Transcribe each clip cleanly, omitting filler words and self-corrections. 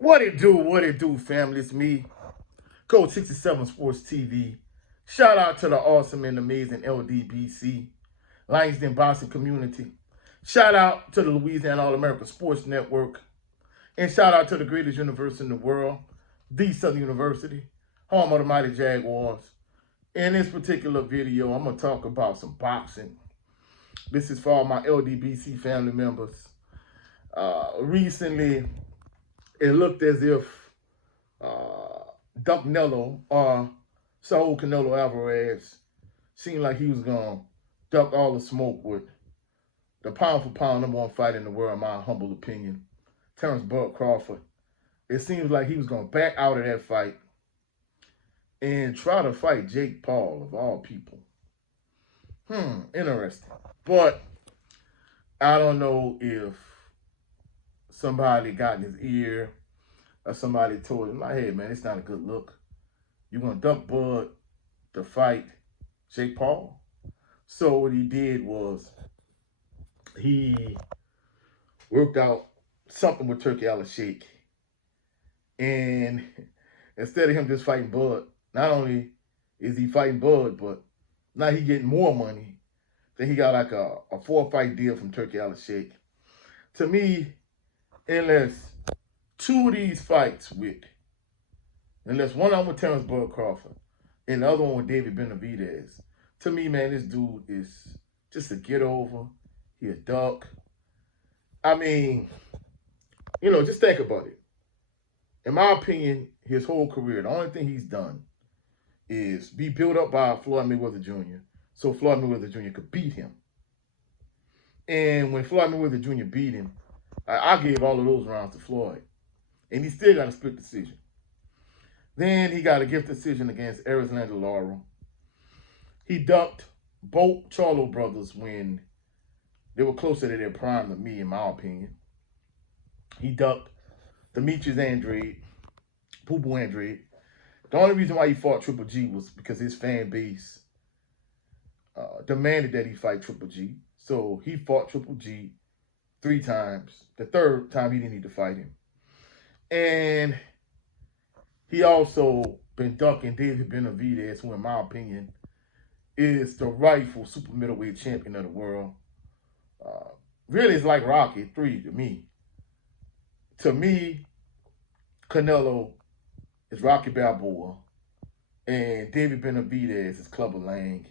What it do, family? It's me, Code 67 Sports TV. Shout out to the awesome and amazing LDBC, Langston Boston community. Shout out to the Louisiana All-American Sports Network. And shout out to the greatest university in the world, the Southern University, home of the mighty Jaguars. In this particular video, I'm going to talk about some boxing. This is for all my LDBC family members. Recently, it looked as if Canelo or Saul Canelo Alvarez seemed like he was going to duck all the smoke with the pound for pound #1 fight in the world, in my humble opinion, Terrance Crawford. It seems like he was going to back out of that fight and try to fight Jake Paul, of all people. Interesting. But I don't know if somebody got in his ear or somebody told him, like, hey, man, it's not a good look. You're going to duck Bud to fight Jake Paul? So what he did was he worked out something with Turkey Al-Sheikh. And instead of him just fighting Bud, not only is he fighting Bud, but now he getting more money. Then he got like a 4-fight deal from Turkey Al-Sheikh. To me, unless two of these fights unless one of them with Terrance Crawford and the other one with David Benavidez, to me, man, this dude is just a get over. He a duck. I mean, just think about it. In my opinion, his whole career, the only thing he's done is be built up by Floyd Mayweather Jr. so Floyd Mayweather Jr. could beat him. And when Floyd Mayweather Jr. beat him, I gave all of those rounds to Floyd. And he still got a split decision. Then he got a gift decision against Alexander Laurel. He ducked both Charlo brothers when they were closer to their prime than me, in my opinion. He ducked Demetrius Andrade, Poo Andrade. The only reason why he fought Triple G was because his fan base demanded that he fight Triple G. So he fought Triple G 3 times. The third time, he didn't need to fight him. And he also been ducking David Benavidez, who, in my opinion, is the rightful super middleweight champion of the world. Really, it's like Rocky 3 to me. To me, Canelo is Rocky Balboa, and David Benavidez is Clubber Lang.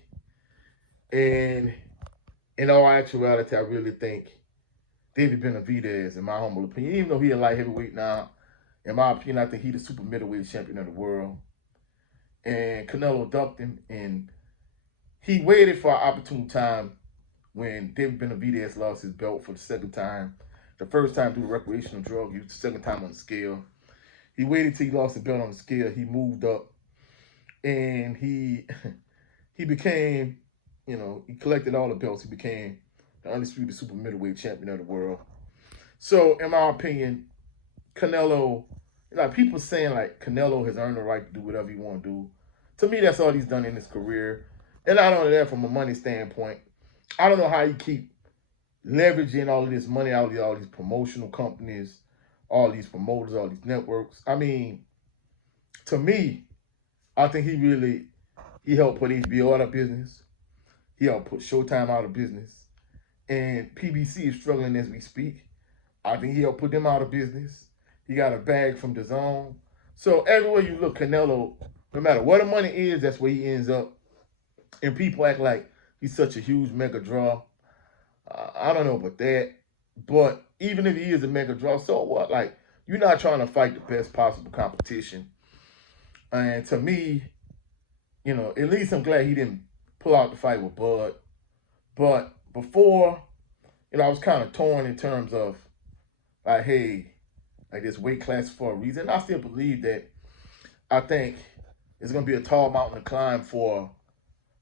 And in all actuality, I really think David Benavidez, in my humble opinion, even though he a light heavyweight now, in my opinion, I think he's the super middleweight champion of the world. And Canelo ducked him, and he waited for an opportune time when David Benavidez lost his belt for the second time. The first time through recreational drug use, the second time on the scale. He waited till he lost the belt on the scale. He moved up, and he became, he collected all the belts. He became the undisputed super middleweight champion of the world. So, in my opinion, Canelo, people saying like Canelo has earned the right to do whatever he want to do. To me, that's all he's done in his career. And not only that, from a money standpoint, I don't know how he keep leveraging all of this money out of all these promotional companies, all these promoters, all these networks. I mean, to me, I think he helped put HBO out of business. He helped put Showtime out of business. And PBC is struggling as we speak. I think he helped put them out of business. He got a bag from DAZN. So everywhere you look, Canelo, no matter what the money is, that's where he ends up. And people act like he's such a huge mega draw. I don't know about that. But even if he is a mega draw, so what? Like, you're not trying to fight the best possible competition. And to me, at least I'm glad he didn't pull out the fight with Bud. But before, I was kind of torn in terms of, like, hey, like this weight class for a reason. I still believe that. I think it's going to be a tall mountain to climb for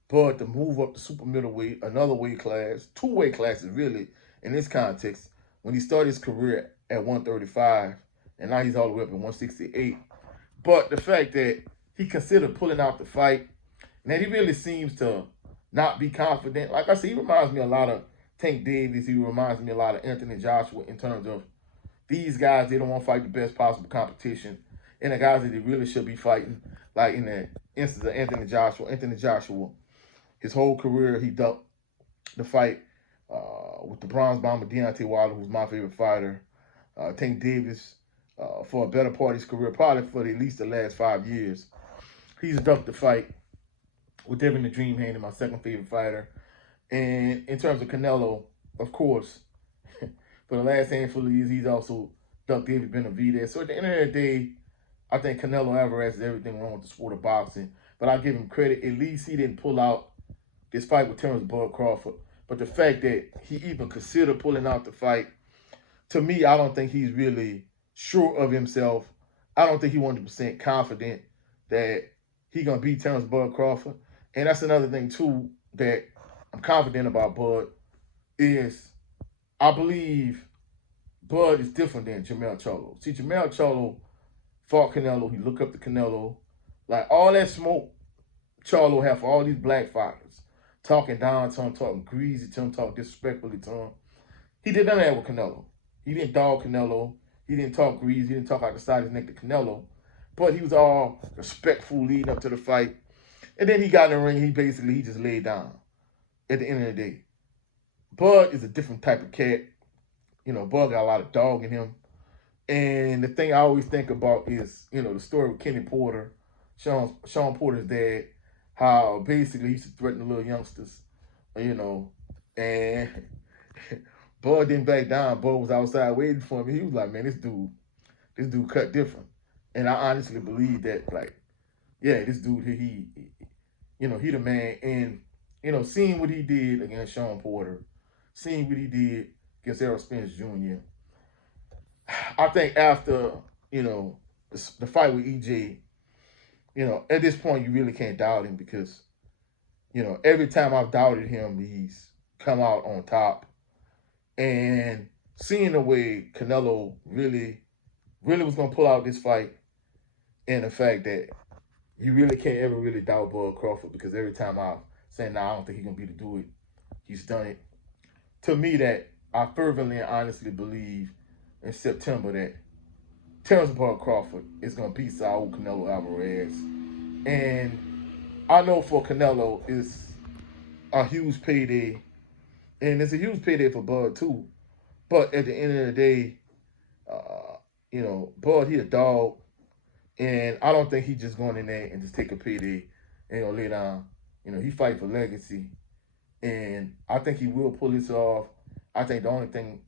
Bud to move up to super middleweight, another weight class, 2 weight classes really in this context. When he started his career at 135, and now he's all the way up at 168. But the fact that he considered pulling out the fight, and that he really seems to not be confident. Like I said, he reminds me a lot of Tank Davis. He reminds me a lot of Anthony Joshua in terms of these guys, they don't want to fight the best possible competition. And the guys that they really should be fighting, like in the instance of Anthony Joshua, his whole career, he ducked the fight with the bronze bomber Deontay Wilder, who's my favorite fighter. Tank Davis, for a better part of his career, probably for at least the last 5 years. He's ducked the fight with Devin the Dream Haney, my second favorite fighter. And in terms of Canelo, of course, for the last handful of years, he's also ducked David Benavidez. So at the end of the day, I think Canelo Alvarez has everything wrong with the sport of boxing. But I give him credit. At least he didn't pull out this fight with Terrance Crawford. But the fact that he even considered pulling out the fight, to me, I don't think he's really sure of himself. I don't think he's 100% confident that he's going to beat Terrance Crawford. And that's another thing, too, that I'm confident about Bud, is I believe Bud is different than Jermell Charlo. See, Jermell Charlo fought Canelo. He looked up to Canelo. Like, all that smoke Charlo had for all these black fighters, talking down to him, talking greasy to him, talking disrespectfully to him. He did none of that with Canelo. He didn't dog Canelo. He didn't talk greasy. He didn't talk out the side of his neck to Canelo. But he was all respectful leading up to the fight. And then he got in the ring. He just laid down at the end of the day. Bud is a different type of cat. You know, Bud got a lot of dog in him. And the thing I always think about is, you know, the story with Kenny Porter, Sean Porter's dad, how basically he used to threaten the little youngsters, you know, and Bud didn't back down. Bud was outside waiting for him. He was like, man, this dude cut different. And I honestly believe that, like, yeah, this dude, he the man. And, you know, seeing what he did against Sean Porter, seeing what he did against Errol Spence Jr., I think after, you know, the fight with EJ, you know, at this point, you really can't doubt him because, you know, every time I've doubted him, he's come out on top. And seeing the way Canelo really was going to pull out this fight, and the fact that you really can't ever really doubt Bud Crawford, because every time I've said, nah, I don't think he's going to be able to do it, he's done it. To me, that I fervently and honestly believe in September that Terrance Crawford is going to beat Saul Canelo Alvarez. And I know for Canelo, it's a huge payday. And it's a huge payday for Bud, too. But at the end of the day, you know, Bud, he a dog. And I don't think he's just going in there and just take a payday and gonna lay down. You know, he fight for legacy. And I think he will pull this off. I think the only thing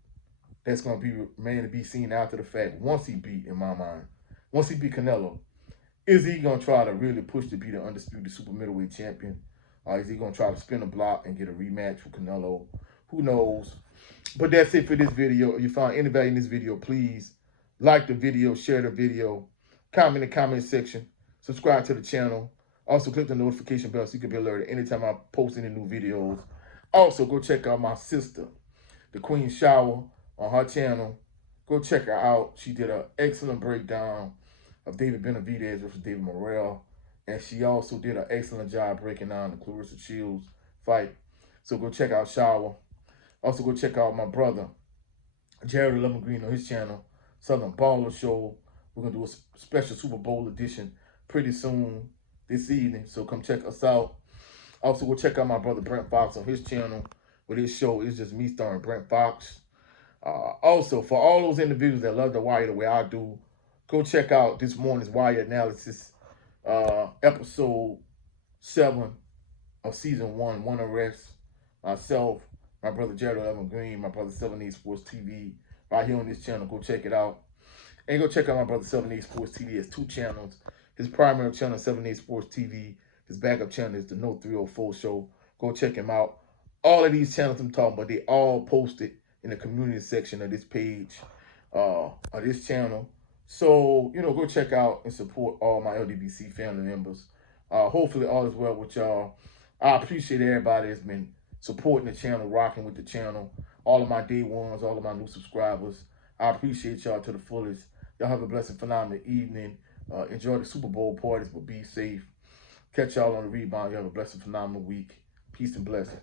that's going to be remain to be seen after the fact, once he beat Canelo, is he going to try to really push to be the undisputed super middleweight champion? Or is he going to try to spin a block and get a rematch with Canelo? Who knows? But that's it for this video. If you found any value in this video, please like the video, share the video, comment in the comment section, subscribe to the channel. Also, click the notification bell so you can be alerted anytime I post any new videos. Also, go check out my sister, the Queen Shower, on her channel. Go check her out. She did an excellent breakdown of David Benavidez versus David Morrell. And she also did an excellent job breaking down the Clarissa Shields fight. So go check out Shower. Also go check out my brother, Jared Lemon Green, on his channel, Southern Baller Show. We're going to do a special Super Bowl edition pretty soon this evening. So come check us out. Also go check out my brother Brent Fox on his channel, where his show is just me starring Brent Fox. Also, for all those individuals that love The Wire the way I do, go check out this morning's Wire analysis, episode 7 of season 1, One Arrest. Myself, my brother Jared Evan Green, my brother 78 Sports TV, right here on this channel. Go check it out. And go check out my brother 78 Sports TV. He has 2 channels. His primary channel is 78 Sports TV. His backup channel is the No 304 Show. Go check him out. All of these channels I'm talking about, they all posted in the community section of this page, of this channel. So, you know, go check out and support all my LDBC family members. Hopefully all is well with y'all. I appreciate everybody that's been supporting the channel, rocking with the channel. All of my day ones, all of my new subscribers. I appreciate y'all to the fullest. Y'all have a blessed, phenomenal evening. Enjoy the Super Bowl parties, but be safe. Catch y'all on the rebound. You have a blessed, phenomenal week. Peace and blessings.